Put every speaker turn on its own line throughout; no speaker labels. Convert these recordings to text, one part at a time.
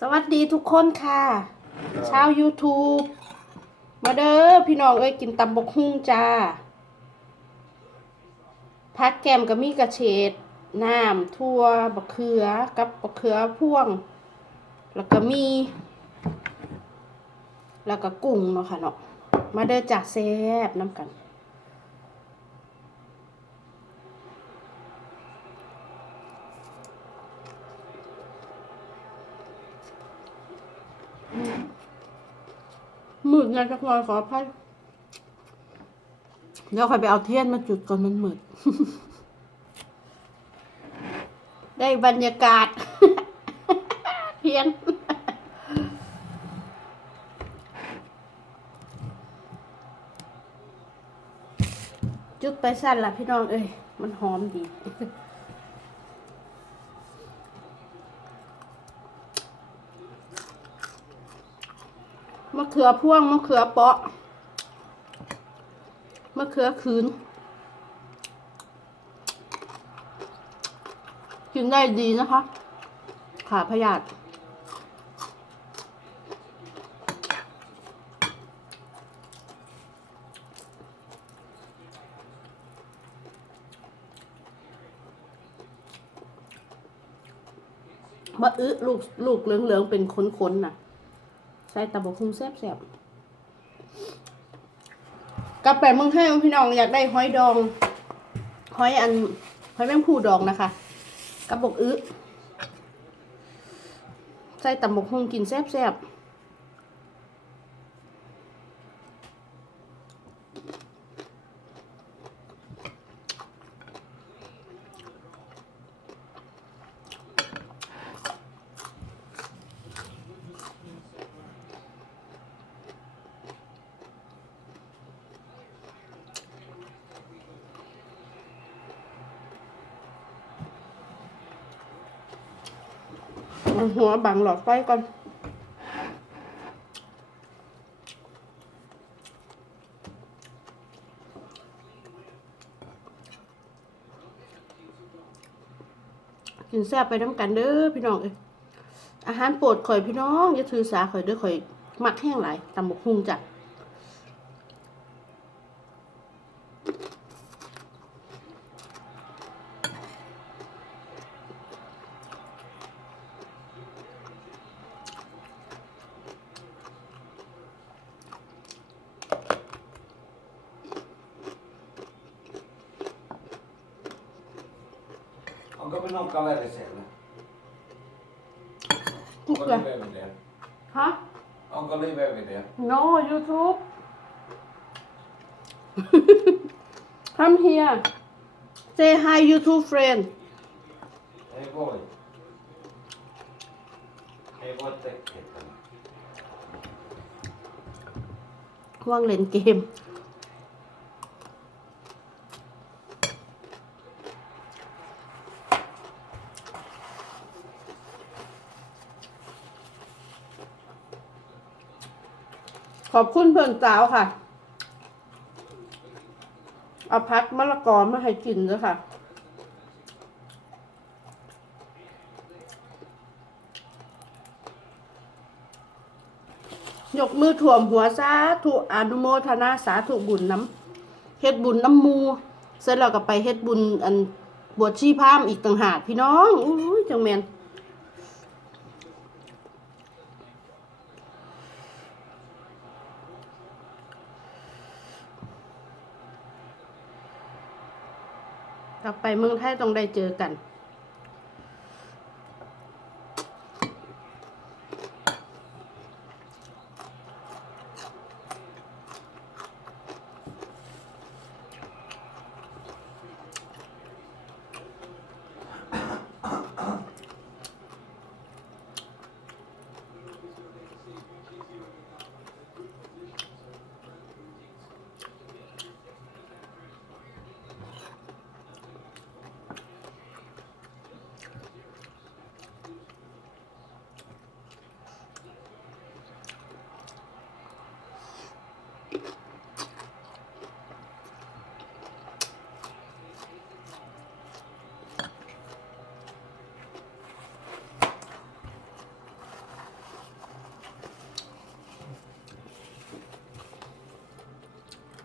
สวัสดีทุกคนค่ะ ชาว YouTube มาเด้อพี่น้องเอ้ยกินตำบกหุ่งจ้าพักแกมกับมีกระเฉดน้ำทั่วบักเขือกับบักเขือพ่วง แล้วก็มี แล้วก็กุ้งเนาะค่ะเนาะมาเด้อจ้าแซ่บน้ำกัน มืดนะจักหน่อยขออภัยเดี๋ยวใค่อยไปเอาเทียนมาจุดก่อนมันมืด ได้บรรยากาศเทียนจุดไปสั้นละพี่น้องเอ้ย มันหอมดี มะเขือพ่วงมะเขือเปาะมะเขือคืนกินได้ดีนะคะ ขาพยาธิมะอึลูกลูกเหลืองๆเป็นค้นๆน่ะ ส่ตะบกคุ้งแซ่บๆกลับไปเมืองไทยพี่น้องอยากได้หอยดองหอยอันหอยแมงผูดองนะคะกับบกอึใส่ตะบกหุ่งกินแซ่บๆ หัวบังหลอดไฟก่อนกินแซ่บไปน้ำกันเด้อพี่น้องเอ้ยอาหารโปรดข่อยพี่น้องอย่าถือสาข่อยเด้อข่อยมักแห้งหลายตำบกหุ่งจ้ะ
Onko minun kaveri siellä?
กุก
Onko
เลย
live video?
ฮะ
Onko live video?
No YouTube Come here Say hi YouTube friend
Ei voi. Ei voi tekee tätä.
ว่างเล่นเกม อบคุณเพื่อนสาวค่ะ เอาพักมะละกอมาให้กินด้วยค่ะ ยกมือถ่วมหัวสาธุอนุโมทนาสาธุบุญน้ำเฮ็ดบุญน้ำมู เสร็จแล้วก็ไปเฮ็ดบุญอันบวชชีพามอีกต่างหากพี่น้อง อุ้ยจังแมน กลับไปเมืองไทยต้องได้เจอกัน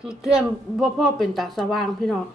ทุเทียนพ่อพ่อเป็นตาสว่างพี่น้อง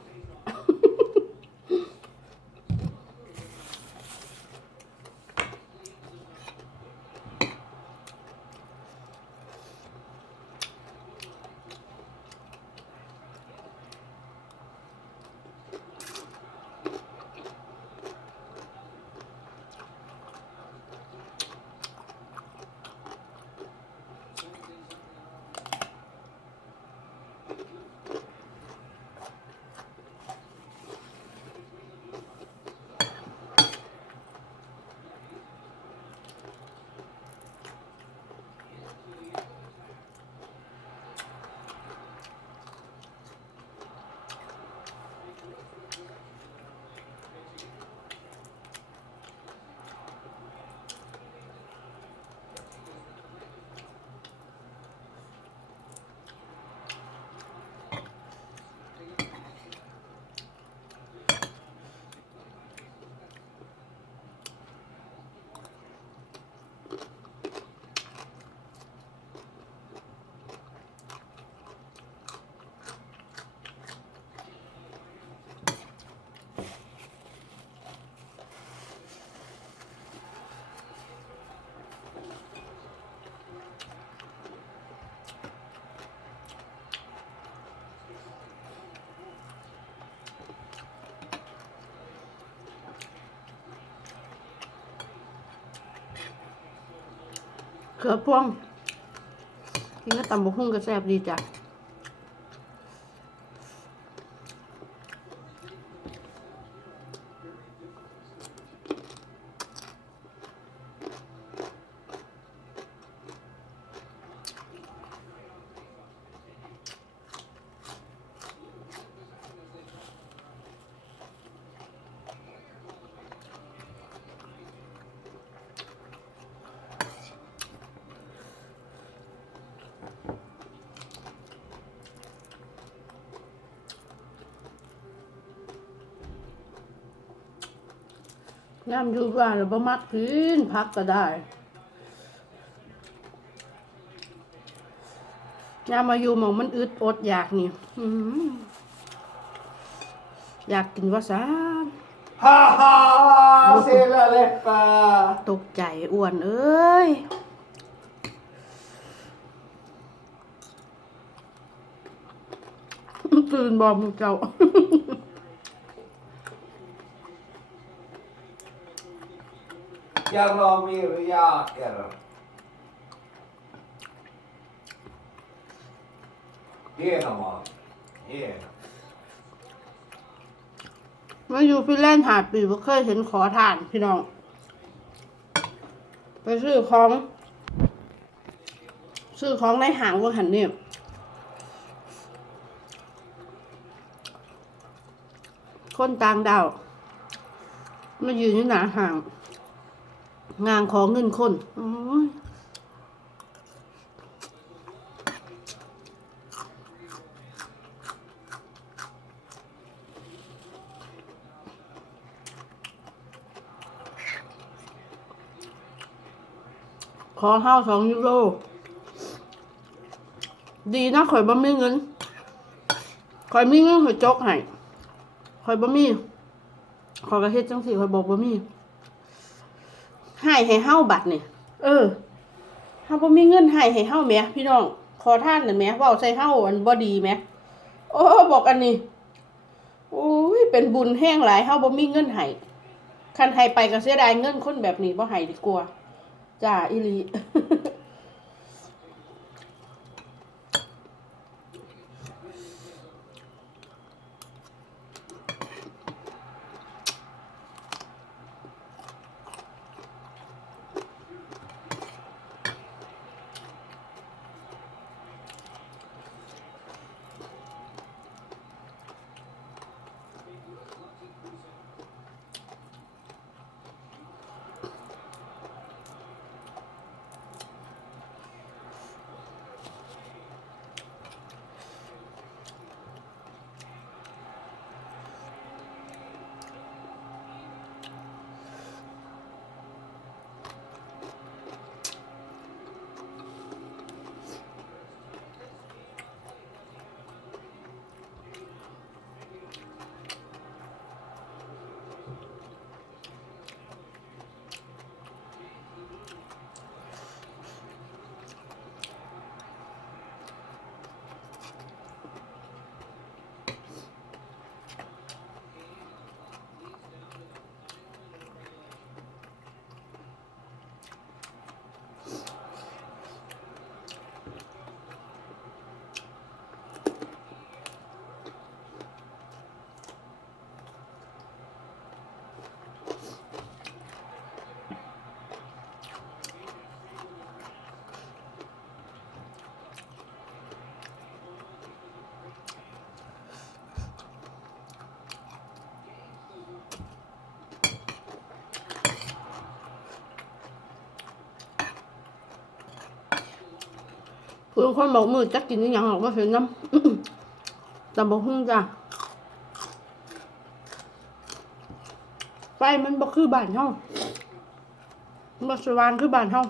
เขือพวงกินก็ตำบกหุ่งก็แซ่บดีจ้ะ ย่ำอยู่บ้านแล้วบ่มักกินพักก็ได้ย่ำมาอยู่หมองมันอึดอดอยากนี่อื้อหืออยากกินว่าซาน
ฮ่าฮ่าเซลาเลปา
ตกใจอ้วนเอ้ยตื่นบอมงเจ้า
Jaromir Jaaker. Hieno maa. Hieno.
มาอยู่ฟินแลนด์หาปีบ่เคยเห็นขอทานพี่น้อง ไปซื้อของ ซื้อของในห้างว่าหันเนี่ยคนต่างดาวมายืนอยู่หน้าห้าง งานของเงินคนโอ้ยขอห้าสองยูโร ดีนะข่อยบ่มีเงินข่อยมีเงินข่อยจกให้ข่อยบ่มีข่อยก็เฮ็ดจังซี่ข่อยบอกบ่มี ให้ให้เฮาบัตรนี่เออเฮาบ่มีเงินให้ให้เฮาแหมพี่น้อง ขอท่านน่ะแหมเว้าใส่เฮาอันบ่ดีแหมโอ้บอกอันนี้โอ้ยเป็นบุญแห้งหลายเฮาบ่มีเงินให้คันให้ไปก็เสียดายเงินคนแบบนี้บ่ให้ดีกว่าจ้าอิลี ผู้คนบอกมือจักกินอีหยังหรอกว่าเห็นน้ำแต่บอกหุ่งจ้ะไฟมันบอกคือบ้านเฮามันบ่สว่างคือบ้านเฮา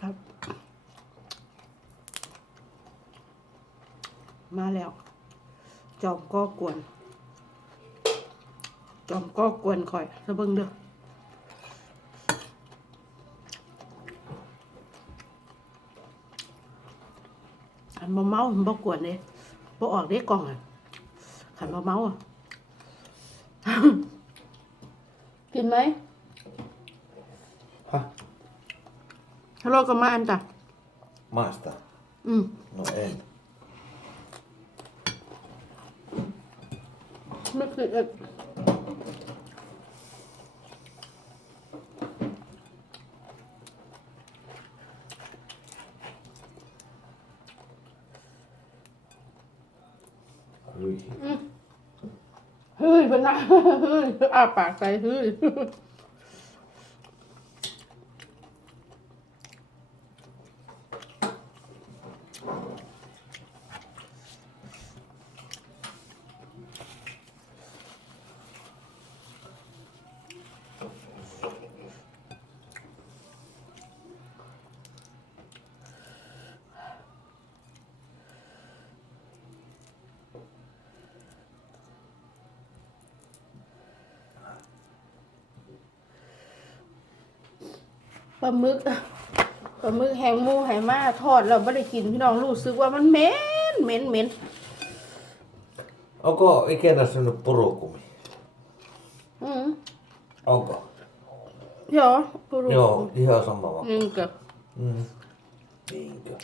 ครับ มาแล้ว จอมก็กวน จอมก็กวนคอยสะเบิงเด้อขันบ่เมามันบ่กวนเลยบ่ออกได้กล่องอะขันบ่เมาอะกินไหม
Ha?
ฮัลโหลกับมาอันจ้ะ
Maasta?
อืม
No en.
ไม่คือเอ็ด
Ui.
เฮ้ยเป็นนะเฮ้ยอาปากใส่เฮ้ย ลาหมึกปลาหมึกแห้งหมูแห้งมาทอดแล้วไม่ได้กินพี่น้องรู้สึกว่ามันเหม็นเหม็นเหม็น
Onko ikinä syönyt purukumi?
อืม
Onko?
เดี๋ยวปูรู้
Joo, ihan sama vaan.
นึงกับ
Mm. Niinkö?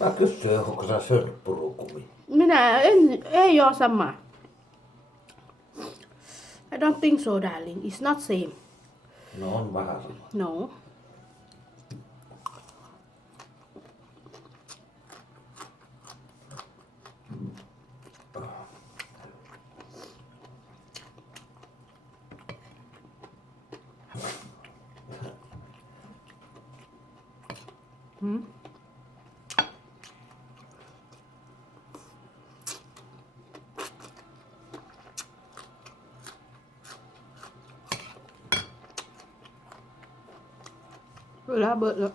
Mä kysyin, onko sä syönyt purukumi?
ไม่น่าเอ้ยเอ้ยยอซัมมา I don't think so darling it's not same
No on vähän sama.
no Hmm? เวลาเบิดแล้ว